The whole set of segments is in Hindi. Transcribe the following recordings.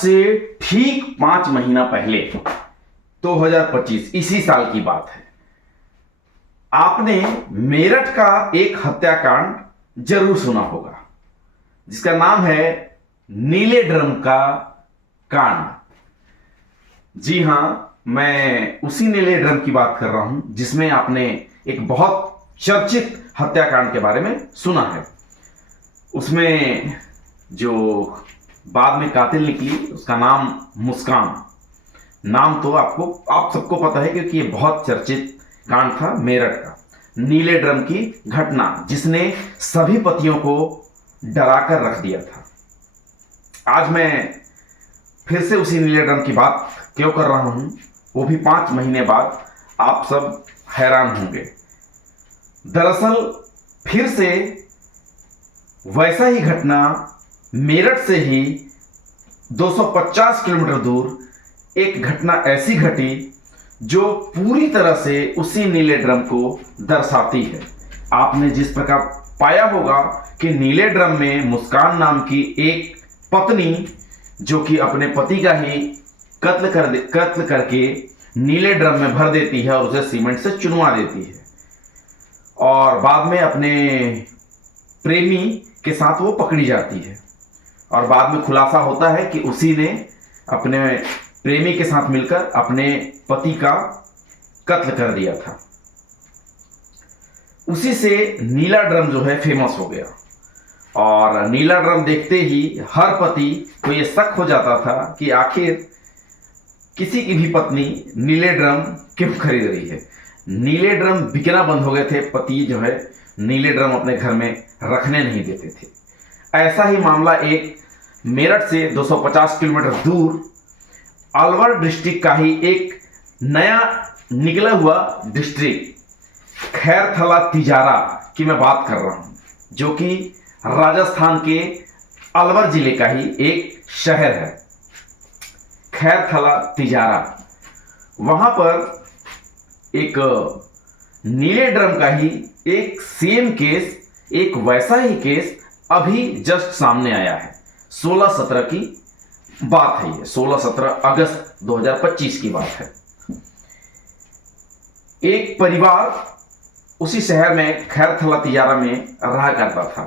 से ठीक 5 महीना पहले 2025 इसी साल की बात है, आपने मेरठ का एक हत्याकांड जरूर सुना होगा जिसका नाम है नीले ड्रम का कांड। जी हां, मैं उसी नीले ड्रम की बात कर रहा हूं जिसमें आपने एक बहुत चर्चित हत्याकांड के बारे में सुना है। उसमें जो बाद में कातिल निकली उसका नाम मुस्कान। नाम तो आप सबको पता है क्योंकि ये बहुत चर्चित कांड था मेरठ का, नीले ड्रम की घटना जिसने सभी पतियों को डराकर रख दिया था। आज मैं फिर से उसी नीले ड्रम की बात क्यों कर रहा हूं, वो भी 5 महीने बाद। आप सब हैरान होंगे। दरअसल फिर से वैसा ही घटना मेरठ से ही 250 किलोमीटर दूर एक घटना ऐसी घटी जो पूरी तरह से उसी नीले ड्रम को दर्शाती है। आपने जिस प्रकार पाया होगा कि नीले ड्रम में मुस्कान नाम की एक पत्नी जो कि अपने पति का ही कत्ल करके नीले ड्रम में भर देती है और उसे सीमेंट से चुनवा देती है और बाद में अपने प्रेमी के साथ वो पकड़ी जाती है और बाद में खुलासा होता है कि उसी ने अपने प्रेमी के साथ मिलकर अपने पति का कत्ल कर दिया था। उसी से नीला ड्रम जो है फेमस हो गया और नीला ड्रम देखते ही हर पति को ये शक हो जाता था कि आखिर किसी की भी पत्नी नीले ड्रम क्यों खरीद रही है। नीले ड्रम बिकना बंद हो गए थे, पति जो है नीले ड्रम अपने घर में रखने नहीं देते थे। ऐसा ही मामला एक मेरठ से 250 किलोमीटर दूर अलवर डिस्ट्रिक्ट का ही एक नया निकला हुआ डिस्ट्रिक्ट खैरथला तिजारा की मैं बात कर रहा हूं, जो कि राजस्थान के अलवर जिले का ही एक शहर है, खैरथला तिजारा। वहां पर एक नीले ड्रम का ही एक सेम केस, एक वैसा ही केस अभी जस्ट सामने आया है। 16-17 की बात है, ये 16-17 अगस्त 2025 की बात है। एक परिवार उसी शहर में खैरथला तिजारा में रहा करता था।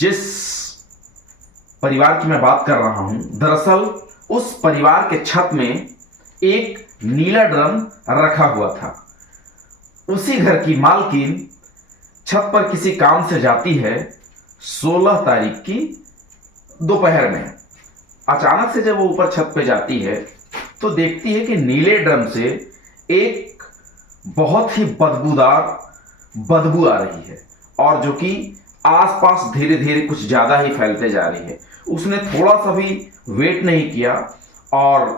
जिस परिवार की मैं बात कर रहा हूं, दरअसल उस परिवार के छत में एक नीला ड्रम रखा हुआ था। उसी घर की मालकिन छत पर किसी काम से जाती है 16 तारीख की दोपहर में। अचानक से जब वो ऊपर छत पे जाती है तो देखती है कि नीले ड्रम से एक बहुत ही बदबूदार बदबू आ रही है और जो कि आसपास धीरे धीरे कुछ ज़्यादा ही फैलते जा रही है। उसने थोड़ा सा भी वेट नहीं किया और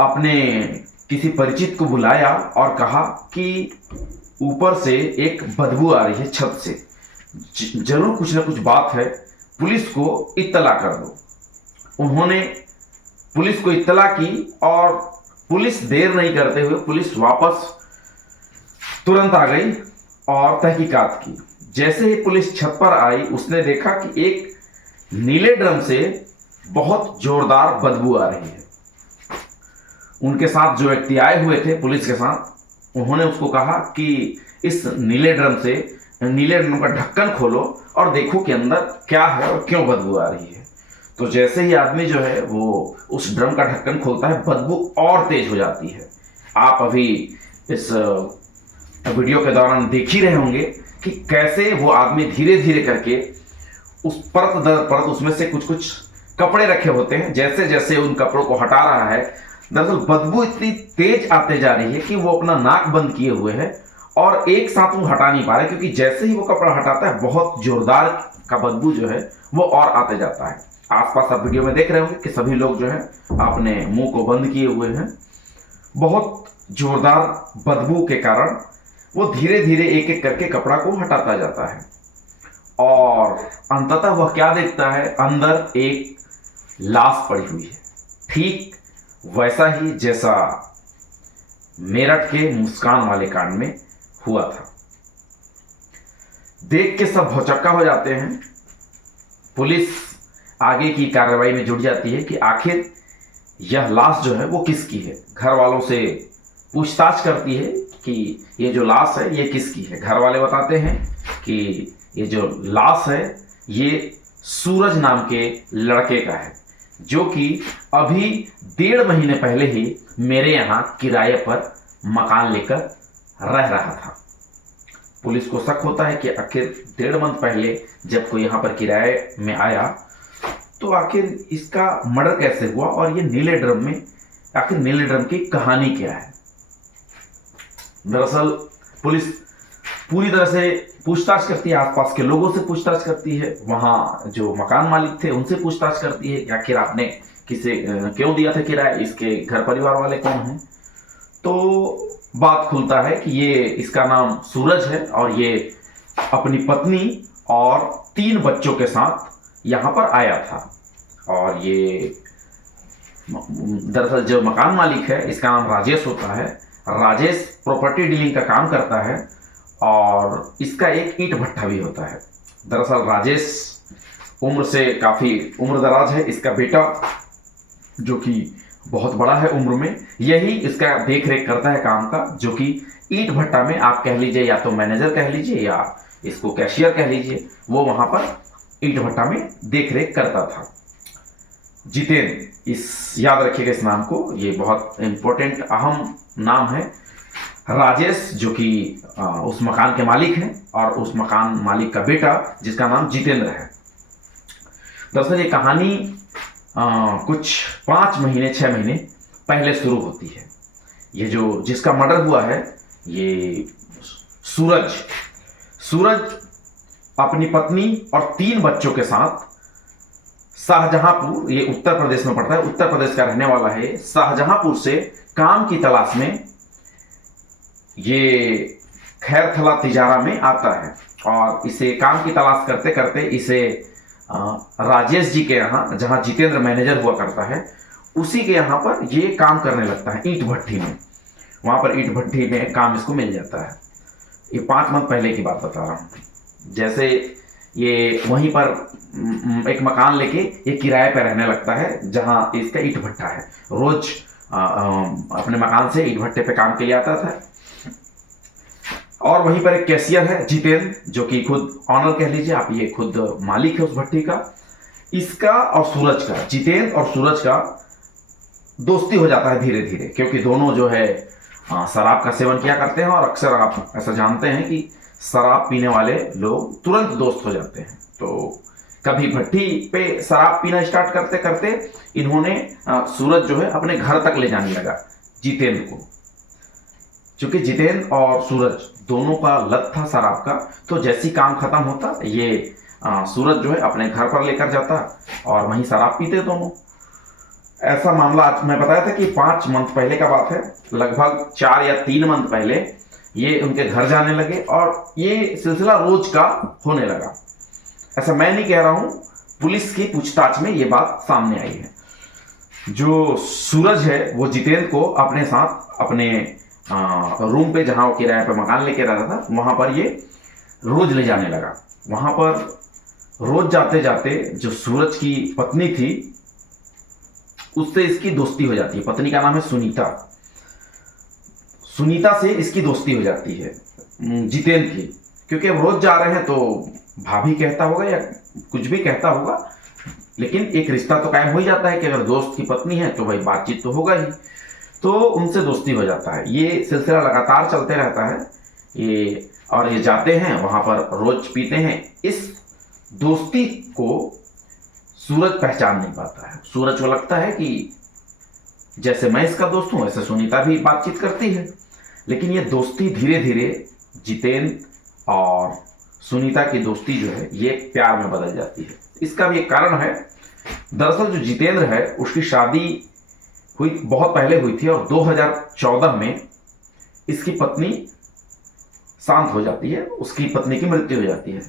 अपने किसी परिचित को बुलाया और कहा कि ऊपर से एक बदबू आ रही है छत से, जरूर कुछ ना कुछ बात है, पुलिस को इत्तला कर दो। उन्होंने पुलिस को इत्तला की और पुलिस देर नहीं करते हुए पुलिस वापस तुरंत आ गई और तहकीकात की। जैसे ही पुलिस छत पर आई उसने देखा कि एक नीले ड्रम से बहुत जोरदार बदबू आ रही है। उनके साथ जो व्यक्ति आए हुए थे पुलिस के साथ, उन्होंने उसको कहा कि इस नीले ड्रम का ढक्कन खोलो और देखो कि अंदर क्या है और क्यों बदबू आ रही है। तो जैसे ही आदमी जो है वो उस ड्रम का ढक्कन खोलता है, बदबू और तेज हो जाती है। आप अभी इस वीडियो के दौरान देख ही रहे होंगे कि कैसे वो आदमी धीरे धीरे करके उस परत दर परत उसमें से कुछ कपड़े रखे होते हैं, जैसे जैसे उन कपड़ों को हटा रहा है, दरअसल बदबू इतनी तेज आते जा रही है कि वो अपना नाक बंद किए हुए है और एक साथ वो हटा नहीं पा रहे, क्योंकि जैसे ही वो कपड़ा हटाता है बहुत जोरदार का बदबू जो है वो और आते जाता है। आसपास आप वीडियो में देख रहे होंगे कि सभी लोग जो है अपने मुंह को बंद किए हुए हैं। बहुत जोरदार बदबू के कारण वो धीरे धीरे एक एक करके कपड़ा को हटाता जाता है और अंततः वह क्या देखता है, अंदर एक लाश पड़ी हुई है, ठीक वैसा ही जैसा मेरठ के मुस्कान वाले कांड में हुआ था। देख के सब भौचक्का हो जाते हैं। पुलिस आगे की कार्रवाई में जुट जाती है कि आखिर यह लाश जो है वो किसकी है। घर वालों से पूछताछ करती है कि ये जो लाश है ये किसकी है। घर वाले बताते हैं कि ये जो लाश है ये सूरज नाम के लड़के का है, जो कि अभी 1.5 महीने पहले ही मेरे यहाँ किराए पर मकान लेकर रह रहा था। पुलिस को शक होता है कि आखिर 1.5 मंथ पहले जब कोई यहाँ पर किराए में आया तो आखिर इसका मर्डर कैसे हुआ और ये नीले ड्रम में, आखिर नीले ड्रम की कहानी क्या है। दरअसल पुलिस पूरी तरह से पूछताछ करती है, आसपास के लोगों से पूछताछ करती है, वहाँ जो मकान मालिक थे उनसे पूछताछ करती है कि आखिर आपने किसे क्यों दिया था किराया, इसके घर परिवार वाले कौन हैं। तो बात खुलता है कि ये इसका नाम सूरज है और ये अपनी पत्नी और 3 बच्चों के साथ यहाँ पर आया था। और ये दरअसल जो मकान मालिक है इसका नाम राजेश होता है। राजेश प्रॉपर्टी डीलिंग का काम करता है और इसका एक ईंट भट्ठा भी होता है। दरअसल राजेश उम्र से काफ़ी उम्रदराज है। इसका बेटा जो कि बहुत बड़ा है उम्र में, यही इसका देख रेख करता है काम का, जो कि ईंट भट्टा में आप कह लीजिए या तो मैनेजर कह लीजिए या इसको कैशियर कह लीजिए, वो वहाँ पर ईंट भट्टा में देख रेख करता था। जितेंद्र, इस याद रखिएगा इस नाम को, ये बहुत इम्पोर्टेंट अहम नाम है। राजेश जो कि उस मकान के मालिक हैं और उस मकान मालिक का बेटा जिसका नाम जितेंद्र है। दरअसल ये कहानी कुछ 5 महीने 6 महीने पहले शुरू होती है। ये जो जिसका मर्डर हुआ है ये सूरज अपनी पत्नी और 3 बच्चों के साथ शाहजहांपुर, ये उत्तर प्रदेश में पड़ता है, उत्तर प्रदेश का रहने वाला है। शाहजहांपुर से काम की तलाश में ये खैरथला तिजारा में आता है और इसे काम की तलाश करते करते इसे राजेश जी के यहाँ, जहाँ जितेंद्र मैनेजर हुआ करता है, उसी के यहाँ पर ये काम करने लगता है ईंट भट्ठी में। वहाँ पर ईंट भट्ठी में काम इसको मिल जाता है। ये 5 मंथ पहले की बात बता रहा हूँ। जैसे ये वहीं पर एक मकान लेके ये किराए पर रहने लगता है जहाँ इसका ईंट भट्ठा है। रोज अपने मकान से ईंट भट्टे पे काम के लिए आता था। और वहीं पर एक कैशियर है जितेंद्र, जो कि खुद ऑनर कह लीजिए आप, ये खुद मालिक है उस भट्टी का। इसका और सूरज का, जितेंद्र और सूरज का दोस्ती हो जाता है धीरे धीरे, क्योंकि दोनों जो है शराब का सेवन किया करते हैं और अक्सर आप ऐसा जानते हैं कि शराब पीने वाले लोग तुरंत दोस्त हो जाते हैं। तो कभी भट्टी पे शराब पीना स्टार्ट करते करते इन्होंने सूरज जो है अपने घर तक ले जाने लगा जितेंद्र को। क्योंकि जितेंद्र और सूरज दोनों का लत था शराब का, तो जैसी काम खत्म होता ये सूरज जो है अपने घर पर लेकर जाता और वहीं शराब पीते दोनों। ऐसा मामला आज मैं बताया था कि 5 मंथ पहले का बात है, लगभग 4 या 3 मंथ पहले ये उनके घर जाने लगे और ये सिलसिला रोज का होने लगा। ऐसा मैं नहीं कह रहा हूं, पुलिस की पूछताछ में ये बात सामने आई है। जो सूरज है वो जितेंद्र को अपने साथ अपने रूम पे, जहां वो किराए पे मकान लेके रहता था, वहां पर ये रोज ले जाने लगा। वहां पर रोज जाते जाते जो सूरज की पत्नी थी उससे इसकी दोस्ती हो जाती है। पत्नी का नाम है सुनीता। सुनीता से इसकी दोस्ती हो जाती है जितेंद्र की, क्योंकि अब रोज जा रहे हैं तो भाभी कहता होगा या कुछ भी कहता होगा, लेकिन एक रिश्ता तो कायम हो ही जाता है कि अगर दोस्त की पत्नी है तो भाई बातचीत तो होगा ही। तो उनसे दोस्ती हो जाता है। ये सिलसिला लगातार चलते रहता है। ये जाते हैं वहां पर, रोज पीते हैं। इस दोस्ती को सूरज पहचान नहीं पाता है। सूरज को लगता है कि जैसे मैं इसका दोस्त हूं वैसे सुनीता भी बातचीत करती है, लेकिन ये दोस्ती धीरे धीरे जितेंद्र और सुनीता की दोस्ती जो है ये प्यार में बदल जाती है। इसका भी एक कारण है। दरअसल जो जितेंद्र है उसकी शादी हुई बहुत पहले हुई थी और 2014 में इसकी पत्नी शांत हो जाती है, उसकी पत्नी की मृत्यु हो जाती है।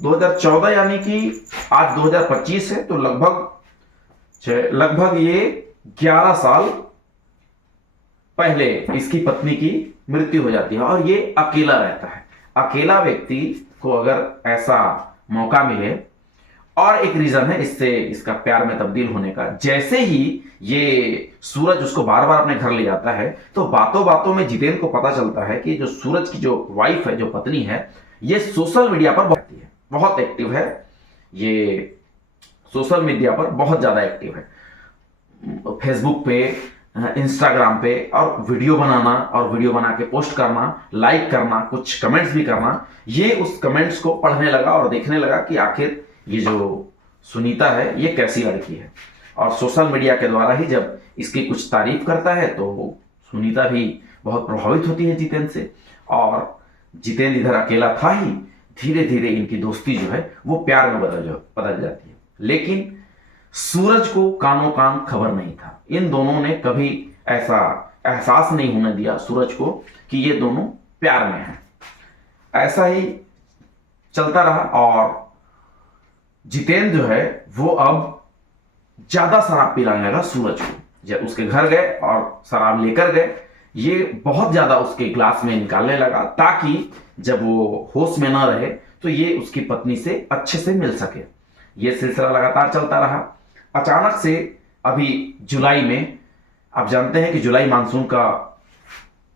2014 यानी कि आज 2025 है, तो लगभग ये 11 साल पहले इसकी पत्नी की मृत्यु हो जाती है और ये अकेला रहता है। अकेला व्यक्ति को अगर ऐसा मौका मिले और एक रीजन है इससे इसका प्यार में तब्दील होने का। जैसे ही ये सूरज उसको बार बार अपने घर ले जाता है तो बातों बातों में जितेंद्र को पता चलता है कि जो सूरज की जो वाइफ है, जो पत्नी है, ये सोशल मीडिया पर बहुत एक्टिव है। ये सोशल मीडिया पर बहुत ज्यादा एक्टिव है, फेसबुक पे, इंस्टाग्राम पे, और वीडियो बनाना और वीडियो बना के पोस्ट करना, लाइक करना, कुछ कमेंट्स भी करना। ये उस कमेंट्स को पढ़ने लगा और देखने लगा कि आखिर ये जो सुनीता है ये कैसी लड़की है। और सोशल मीडिया के द्वारा ही जब इसकी कुछ तारीफ करता है तो सुनीता भी बहुत प्रभावित होती है जितेंद्र से। और जितेंद्र इधर अकेला था ही, धीरे धीरे इनकी दोस्ती जो है वो प्यार में बदल जाती है। लेकिन सूरज को कानों कान खबर नहीं था। इन दोनों ने कभी ऐसा एहसास नहीं होने दिया सूरज को कि ये दोनों प्यार में हैं। ऐसा ही चलता रहा और जितेंद्र जो है वो अब ज्यादा शराब पिलाने लगा सूरज को। जब उसके घर गए और शराब लेकर गए, ये बहुत ज्यादा उसके ग्लास में निकालने लगा ताकि जब वो होश में ना रहे तो ये उसकी पत्नी से अच्छे से मिल सके। ये सिलसिला लगातार चलता रहा। अचानक से अभी जुलाई में, आप जानते हैं कि जुलाई मानसून का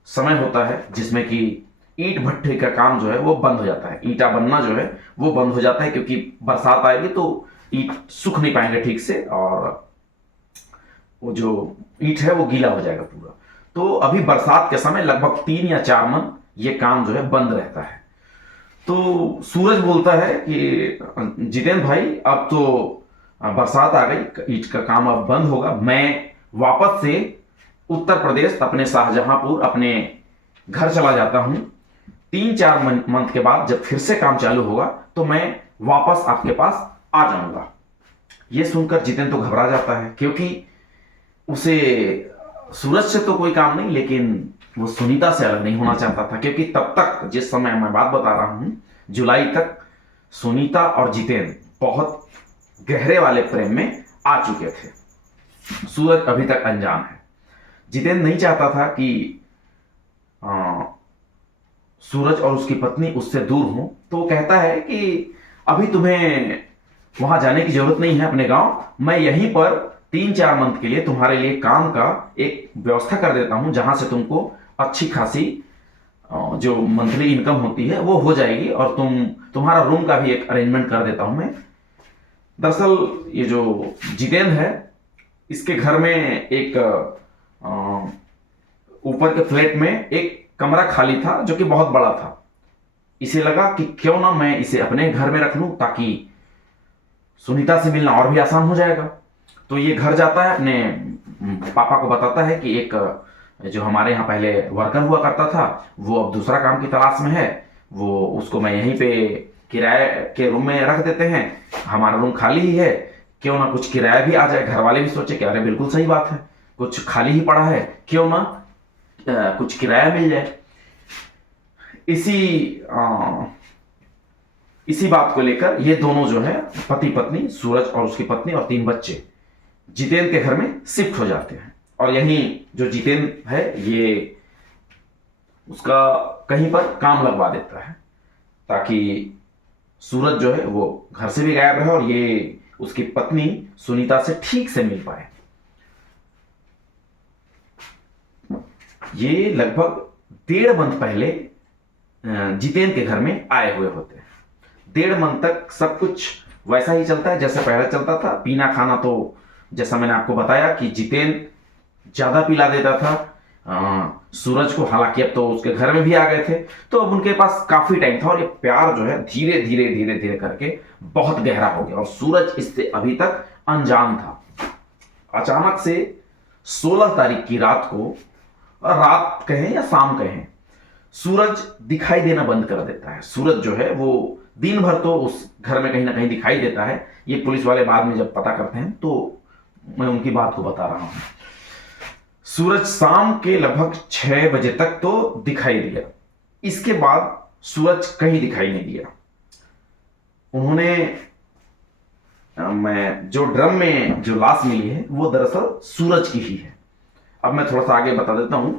समय होता है जिसमें कि ईंट भट्ठे का काम जो है वो बंद हो जाता है। ईंटा बनना जो है वो बंद हो जाता है क्योंकि बरसात आएगी तो ईंट सूख नहीं पाएंगे ठीक से और वो जो ईंट है वो गीला हो जाएगा पूरा। तो अभी बरसात के समय लगभग 3 या 4 मन ये काम जो है बंद रहता है। तो सूरज बोलता है कि जितेंद्र भाई अब तो बरसात आ गई, ईंट का काम अब बंद होगा, मैं वापस से उत्तर प्रदेश अपने शाहजहांपुर अपने घर चला जाता हूं। 3-4 मंथ के बाद जब फिर से काम चालू होगा तो मैं वापस आपके पास आ जाऊंगा। ये सुनकर जितेंद्र तो घबरा जाता है क्योंकि उसे सूरज से तो कोई काम नहीं, लेकिन वो सुनीता से अलग नहीं होना चाहता था। क्योंकि तब तक, जिस समय मैं बात बता रहा हूं, जुलाई तक सुनीता और जितेंद्र बहुत गहरे वाले प्रेम में आ चुके थे। सूरज अभी तक अनजान है। जितेंद्र नहीं चाहता था कि सूरज और उसकी पत्नी उससे दूर हो, तो वो कहता है कि अभी तुम्हें वहां जाने की जरूरत नहीं है अपने गांव, मैं यहीं पर 3-4 मंथ के लिए तुम्हारे लिए काम का एक व्यवस्था कर देता हूं जहां से तुमको अच्छी खासी जो मंथली इनकम होती है वो हो जाएगी और तुम्हारा रूम का भी एक अरेंजमेंट कर देता हूं मैं। दरअसल ये जो जितेंद्र है इसके घर में एक ऊपर के फ्लैट में एक कमरा खाली था जो कि बहुत बड़ा था। इसे लगा कि क्यों ना मैं इसे अपने घर में रख लूं ताकि सुनीता से मिलना और भी आसान हो जाएगा। तो ये घर जाता है, अपने पापा को बताता है कि एक जो हमारे यहाँ पहले वर्कर हुआ करता था वो अब दूसरा काम की तलाश में है, वो उसको मैं यहीं पे किराए के रूम में रख देते हैं, हमारा रूम खाली ही है, क्यों ना कुछ किराया भी आ जाए। घर वाले भी सोचे कि अरे बिल्कुल सही बात है, कुछ खाली ही पड़ा है, क्यों ना कुछ किराया मिल जाए। इसी बात को लेकर ये दोनों जो है पति पत्नी, सूरज और उसकी पत्नी और 3 बच्चे जितेंद्र के घर में शिफ्ट हो जाते हैं। और यहीं जो जितेंद्र है ये उसका कहीं पर काम लगवा देता है ताकि सूरज जो है वो घर से भी गायब रहे और ये उसकी पत्नी सुनीता से ठीक से मिल पाए। ये लगभग 1.5 मंथ पहले जितेंद्र के घर में आए हुए होते हैं। 1.5 मंथ तक सब कुछ वैसा ही चलता है जैसे पहले चलता था। पीना खाना तो जैसा मैंने आपको बताया कि जितेंद्र ज्यादा पिला देता था सूरज को, हालांकि अब तो उसके घर में भी आ गए थे तो अब उनके पास काफी टाइम था और ये प्यार जो है धीरे धीरे करके बहुत गहरा हो गया और सूरज इससे अभी तक अनजान था। अचानक से 16 तारीख की रात को, रात कहें या शाम कहें, सूरज दिखाई देना बंद कर देता है। सूरज जो है वो दिन भर तो उस घर में कहीं ना कहीं दिखाई देता है। ये पुलिस वाले बाद में जब पता करते हैं तो मैं उनकी बात को बता रहा हूं। सूरज शाम के लगभग 6 बजे तक तो दिखाई दिया, इसके बाद सूरज कहीं दिखाई नहीं दिया। उन्होंने मैं जो ड्रम में जो लाश मिली है वो दरअसल सूरज की ही है। अब मैं थोड़ा सा आगे बता देता हूं।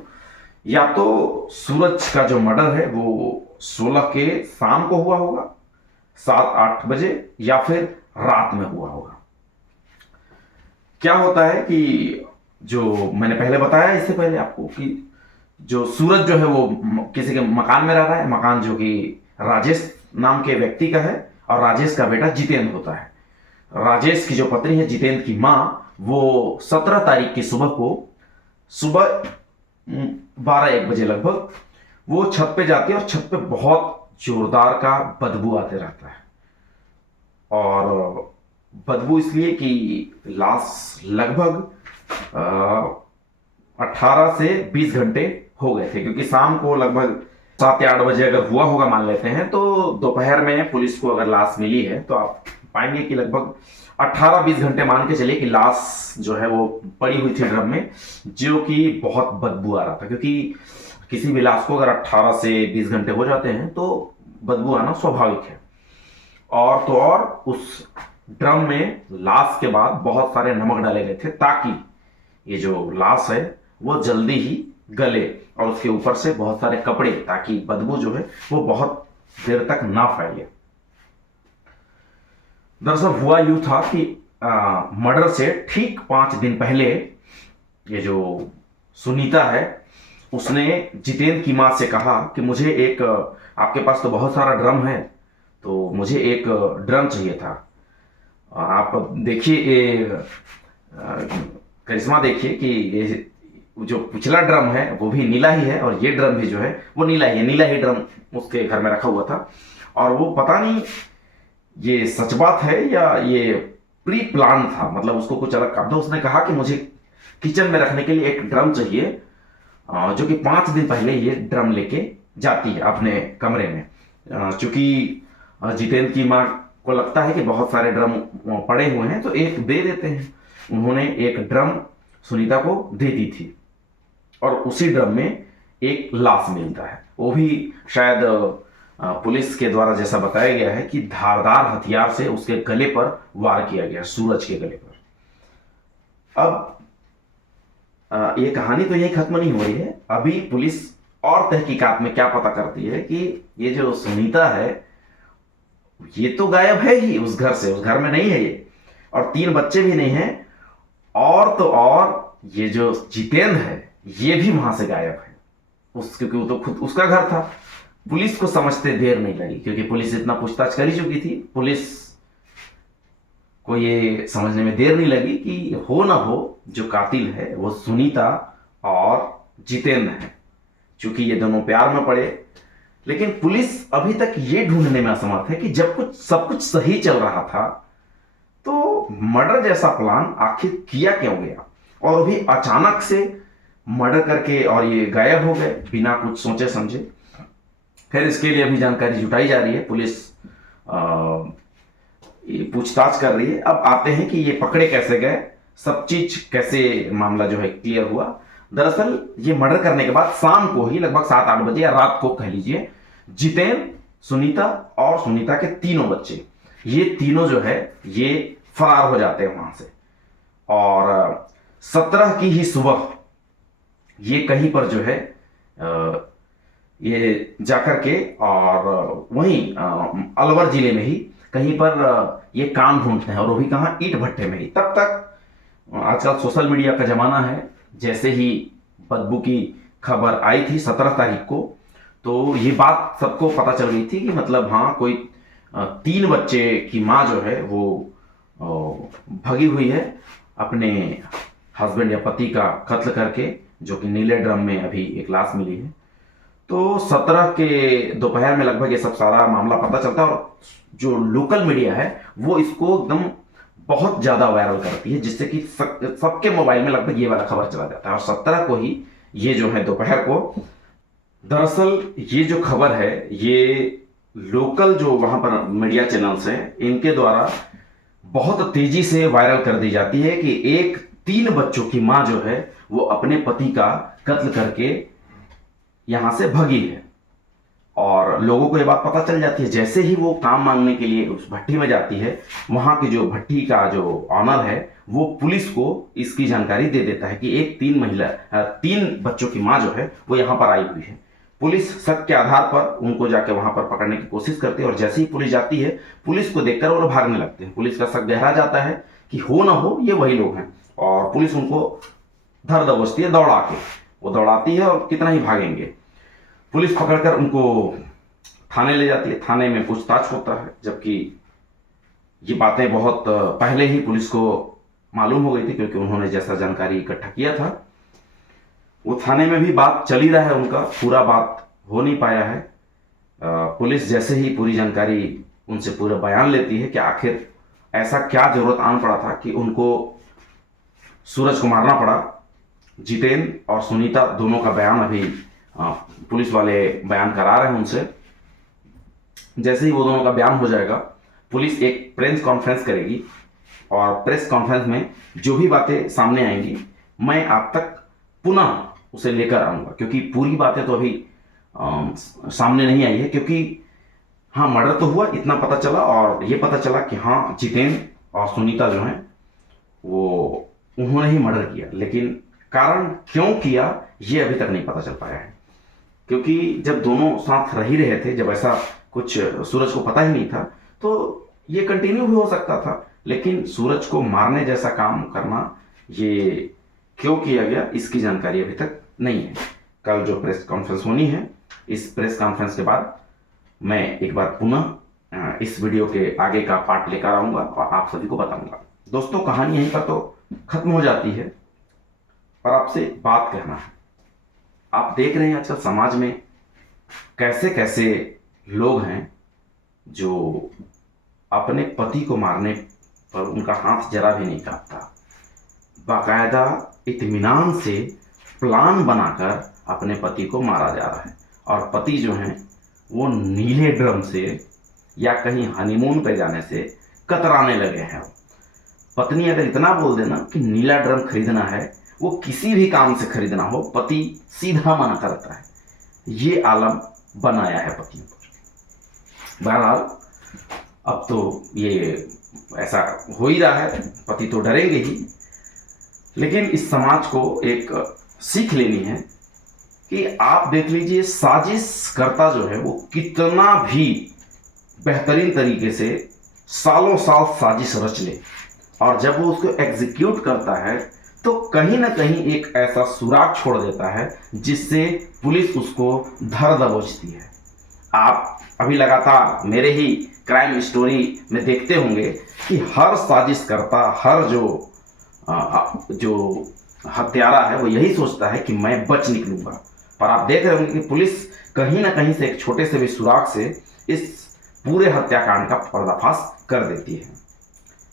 या तो सूरज का जो मर्डर है वो 16 के शाम को हुआ होगा 7-8 बजे, या फिर रात में हुआ होगा। क्या होता है कि जो मैंने पहले बताया इससे पहले आपको कि जो सूरज जो है वो किसी के मकान में रह रहा है, मकान जो कि राजेश नाम के व्यक्ति का है, और राजेश का बेटा जितेंद्र होता है। राजेश की जो पत्नी है जितेंद्र की माँ, वो 17 तारीख की सुबह को, सुबह 12-1 बजे लगभग वो छत पे जाती है, और छत पे बहुत जोरदार का बदबू आते रहता है। और बदबू इसलिए कि लाश लगभग 18 से 20 घंटे हो गए थे, क्योंकि शाम को लगभग 7 या 8 बजे अगर हुआ होगा मान लेते हैं, तो दोपहर में पुलिस को अगर लाश मिली है तो आप पाएंगे कि लगभग 18-20 घंटे मान के चलिए कि लाश जो है वो पड़ी हुई थी ड्रम में, जो कि बहुत बदबू आ रहा था। क्योंकि किसी भी लाश को अगर 18 से 20 घंटे हो जाते हैं तो बदबू आना स्वाभाविक है। और तो और उस ड्रम में लाश के बाद बहुत सारे नमक डाले गए थे, ताकि ये जो लाश है वो जल्दी ही गले, और उसके ऊपर से बहुत सारे कपड़े, ताकि बदबू जो है वो बहुत देर तक ना फैले। दरअसल हुआ यूं था कि मर्डर से ठीक 5 दिन पहले ये जो सुनीता है उसने जितेंद्र की मां से कहा कि मुझे एक, आपके पास तो बहुत सारा ड्रम है, तो मुझे एक ड्रम चाहिए था। आप देखिए ये करिश्मा, देखिए कि ये जो पिछला ड्रम है वो भी नीला ही है, और ये ड्रम भी जो है वो नीला ही है। नीला ही ड्रम उसके घर में रखा हुआ था, और वो पता नहीं ये सच बात है या ये प्री प्लान था, मतलब उसको कुछ अलग काम था। उसने कहा कि मुझे किचन में रखने के लिए एक ड्रम चाहिए, जो कि 5 दिन पहले ये ड्रम लेके जाती है अपने कमरे में। चूंकि जितेंद्र की माँ को लगता है कि बहुत सारे ड्रम पड़े हुए हैं तो एक दे देते हैं। उन्होंने एक ड्रम सुनीता को दे दी थी, और उसी ड्रम में एक लाश मिलता है, वो भी शायद पुलिस के द्वारा जैसा बताया गया है कि धारदार हथियार से उसके गले पर वार किया गया, सूरज के गले पर। अब ये कहानी तो यही खत्म नहीं हो रही है। अभी पुलिस और तहकीकात में क्या पता करती है कि ये जो सुनीता है ये तो गायब है ही उस घर से, उस घर में नहीं है ये, और 3 बच्चे भी नहीं हैं, और तो और ये जो जितेंद्र है ये भी वहां से गायब है, क्योंकि वो तो खुद उसका घर था। पुलिस को समझते देर नहीं लगी, क्योंकि पुलिस इतना पूछताछ कर ही चुकी थी। पुलिस को ये समझने में देर नहीं लगी कि हो ना हो जो कातिल है वो सुनीता और जितेंद्र है, चूंकि ये दोनों प्यार में पड़े। लेकिन पुलिस अभी तक ये ढूंढने में असमर्थ है कि जब सब कुछ सही चल रहा था तो मर्डर जैसा प्लान आखिर किया क्यों गया, और भी अचानक से मर्डर करके और ये गायब हो गए बिना कुछ सोचे समझे। खैर, इसके लिए अभी जानकारी जुटाई जा रही है, पुलिस ये पूछताछ कर रही है। अब आते हैं कि ये पकड़े कैसे गए, सब चीज कैसे मामला जो है क्लियर हुआ। दरअसल ये मर्डर करने के बाद शाम को ही लगभग 7-8 बजे या रात को कह लीजिए, जितेंद्र, सुनीता और सुनीता के 3 बच्चे, ये तीनों जो है ये फरार हो जाते हैं वहां से। और 17 की ही सुबह ये कहीं पर जो है ये जाकर के, और वहीं अलवर जिले में ही कहीं पर ये काम ढूंढते हैं, और वो भी कहाँ, ईंट भट्टे में ही। तब तक आजकल सोशल मीडिया का जमाना है, जैसे ही बदबू की खबर आई थी 17 तारीख को, तो ये बात सबको पता चल गई थी कि मतलब हाँ, कोई 3 बच्चे की माँ जो है वो भगी हुई है अपने हस्बैंड या पति का कत्ल करके, जो कि नीले ड्रम में अभी एक लाश मिली है। तो 17 के दोपहर में लगभग ये सब सारा मामला पता चलता है, और जो लोकल मीडिया है वो इसको एकदम बहुत ज्यादा वायरल करती है, जिससे कि सबके मोबाइल में लगभग ये वाला खबर चला जाता है। और 17 को ही ये जो है दोपहर को, दरअसल ये जो खबर है ये लोकल जो वहां पर मीडिया चैनल्स हैं इनके द्वारा बहुत तेजी से वायरल कर दी जाती है कि एक 3 बच्चों की मां जो है वो अपने पति का कत्ल करके यहां से भगी है। और लोगों को ये बात पता चल जाती है, जैसे ही वो काम मांगने के लिए उस भट्टी में जाती है, वहां की जो भट्टी का जो ऑनर है वो पुलिस को इसकी जानकारी दे देता है कि एक 3 बच्चों की मां जो है वो यहां पर आई हुई है। पुलिस शक के आधार पर उनको जाके वहां पर पकड़ने की कोशिश करती है और जैसे ही पुलिस जाती है, पुलिस को देखकर वो लोग भागने लगते हैं। पुलिस का शक गहरा जाता है कि हो ना हो ये वही लोग हैं, और पुलिस उनको धर दबोचती है दौड़ा के। वो दौड़ाती है और कितना ही भागेंगे। पुलिस पकड़कर उनको थाने ले जाती है। थाने में पूछताछ होता है, जबकि ये बातें बहुत पहले ही पुलिस को मालूम हो गई थी, क्योंकि उन्होंने जैसा जानकारी इकट्ठा किया था वो थाने में भी बात चल ही रहा है, उनका पूरा बात हो नहीं पाया है। पुलिस जैसे ही पूरी जानकारी उनसे पूरा बयान लेती है कि आखिर ऐसा क्या जरूरत आन पड़ा था कि उनको सूरज को मारना पड़ा। जितेंद्र और सुनीता दोनों का बयान अभी पुलिस वाले बयान करा रहे हैं उनसे। जैसे ही वो दोनों का बयान हो जाएगा, पुलिस एक प्रेस कॉन्फ्रेंस करेगी और प्रेस कॉन्फ्रेंस में जो भी बातें सामने आएंगी मैं आप तक पुनः उसे लेकर आऊंगा, क्योंकि पूरी बातें तो अभी सामने नहीं आई है। क्योंकि हाँ, मर्डर तो हुआ इतना पता चला, और ये पता चला कि हाँ, जितेंद्र और सुनीता जो हैं वो उन्होंने ही मर्डर किया, लेकिन कारण क्यों किया ये अभी तक नहीं पता चल पाया है। क्योंकि जब दोनों साथ रह ही रहे थे, जब ऐसा कुछ सूरज को पता ही नहीं था, तो ये कंटिन्यू भी हो सकता था। लेकिन सूरज को मारने जैसा काम करना ये क्यों किया गया, इसकी जानकारी अभी तक नहीं है। कल जो प्रेस कॉन्फ्रेंस होनी है, इस प्रेस कॉन्फ्रेंस के बाद मैं एक बार पुनः इस वीडियो के आगे का पार्ट लेकर आऊंगा और आप सभी को बताऊंगा। दोस्तों, कहानी यहीं पर तो खत्म हो जाती है, पर आपसे बात कहना है। आप देख रहे हैं आजकल समाज में कैसे कैसे लोग हैं जो अपने पति को मारने पर उनका हाथ जरा भी नहीं कांपता। बाकायदा इत्मीनान से प्लान बनाकर अपने पति को मारा जा रहा है, और पति जो हैं वो नीले ड्रम से या कहीं हनीमून पे जाने से कतराने लगे हैं। पत्नी अगर इतना बोल देना कि नीला ड्रम खरीदना है, वो किसी भी काम से खरीदना हो, पति सीधा मना करता है। ये आलम बनाया है पतियों पर। बहरहाल अब तो ये ऐसा हो ही रहा है, पति तो डरेंगे ही। लेकिन इस समाज को एक सीख लेनी है कि आप देख लीजिए, साजिश करता जो है वो कितना भी बेहतरीन तरीके से सालों साल साजिश रच ले, और जब वो उसको एग्जीक्यूट करता है तो कहीं ना कहीं एक ऐसा सुराग छोड़ देता है जिससे पुलिस उसको धर दबोचती है। आप अभी लगातार मेरे ही क्राइम स्टोरी में देखते होंगे कि हर साजिश करता, हर जो हत्यारा है वो यही सोचता है कि मैं बच निकलूंगा। पर आप देख रहे होंगे कि पुलिस कहीं ना कहीं से एक छोटे से भी सुराग से इस पूरे हत्याकांड का पर्दाफाश कर देती है।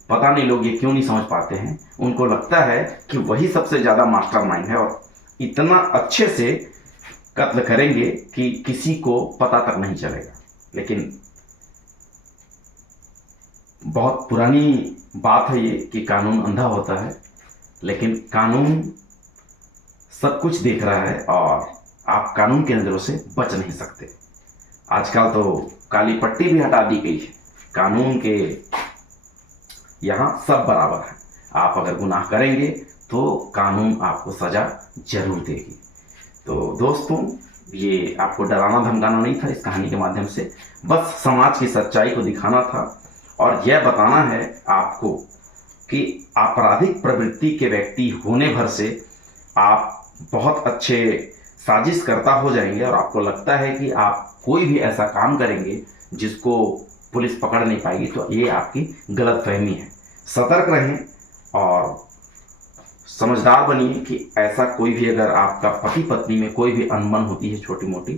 पता नहीं लोग ये क्यों नहीं समझ पाते हैं। उनको लगता है कि वही सबसे ज़्यादा मास्टरमाइंड है और इतना अच्छे से कत्ल करेंगे कि किसी को पता तक नहीं चलेगा। लेकिन बहुत पुरानी बात है ये कि कानून अंधा होता है, लेकिन कानून सब कुछ देख रहा है और आप कानून के नज़रों से बच नहीं सकते। आजकल तो काली पट्टी भी हटा दी गई है, कानून के यहाँ सब बराबर है। आप अगर गुनाह करेंगे तो कानून आपको सज़ा जरूर देगी। तो दोस्तों, ये आपको डराना धमकाना नहीं था इस कहानी के माध्यम से, बस समाज की सच्चाई को दिखाना था और यह बताना है आपको कि आपराधिक प्रवृत्ति के व्यक्ति होने भर से आप बहुत अच्छे साजिश करता हो जाएंगे और आपको लगता है कि आप कोई भी ऐसा काम करेंगे जिसको पुलिस पकड़ नहीं पाएगी, तो ये आपकी गलतफहमी है। सतर्क रहें और समझदार बनिए कि ऐसा कोई भी अगर आपका पति पत्नी में कोई भी अनबन होती है छोटी मोटी,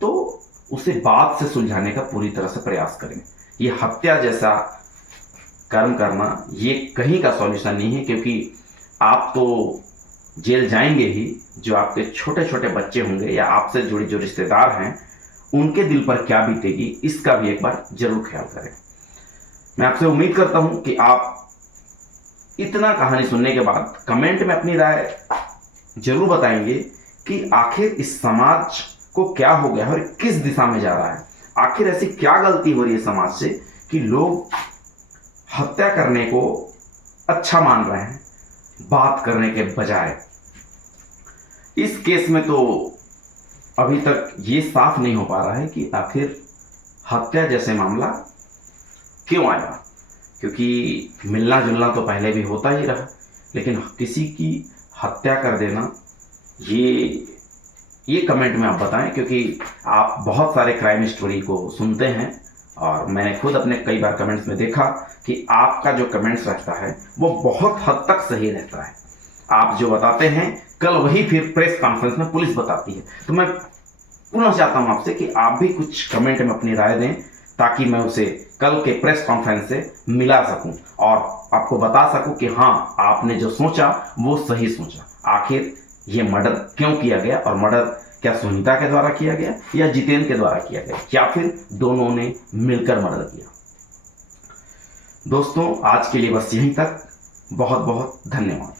तो उसे बात से सुलझाने का पूरी तरह से प्रयास करें। ये हत्या जैसा कर्म करना ये कहीं का सॉल्यूशन नहीं है, क्योंकि आप तो जेल जाएंगे ही, जो आपके छोटे छोटे बच्चे होंगे या आपसे जुड़े जो रिश्तेदार हैं उनके दिल पर क्या बीतेगी, इसका भी एक बार जरूर ख्याल करें। मैं आपसे उम्मीद करता हूं कि आप इतना कहानी सुनने के बाद कमेंट में अपनी राय जरूर बताएंगे कि आखिर इस समाज को क्या हो गया है और किस दिशा में जा रहा है। आखिर ऐसी क्या गलती हो रही है समाज से कि लोग हत्या करने को अच्छा मान रहे हैं बात करने के बजाय। इस केस में तो अभी तक ये साफ नहीं हो पा रहा है कि आखिर हत्या जैसे मामला क्यों आया, क्योंकि मिलना जुलना तो पहले भी होता ही रहा, लेकिन किसी की हत्या कर देना, ये कमेंट में आप बताएं, क्योंकि आप बहुत सारे क्राइम स्टोरी को सुनते हैं और मैंने खुद अपने कई बार कमेंट्स में देखा कि आपका जो कमेंट्स रहता है वो बहुत हद तक सही रहता है। आप जो बताते हैं कल वही फिर प्रेस कॉन्फ्रेंस में पुलिस बताती है। तो मैं पुनः चाहता हूं आपसे कि आप भी कुछ कमेंट में अपनी राय दें, ताकि मैं उसे कल के प्रेस कॉन्फ्रेंस से मिला सकूं और आपको बता सकूं कि हाँ, आपने जो सोचा वो सही सोचा। आखिर ये मर्डर क्यों किया गया, और मर्डर क्या सुनीता के द्वारा किया गया या जितेंद्र के द्वारा किया गया, या फिर दोनों ने मिलकर मर्डर किया। दोस्तों, आज के लिए बस यहीं तक। बहुत बहुत धन्यवाद।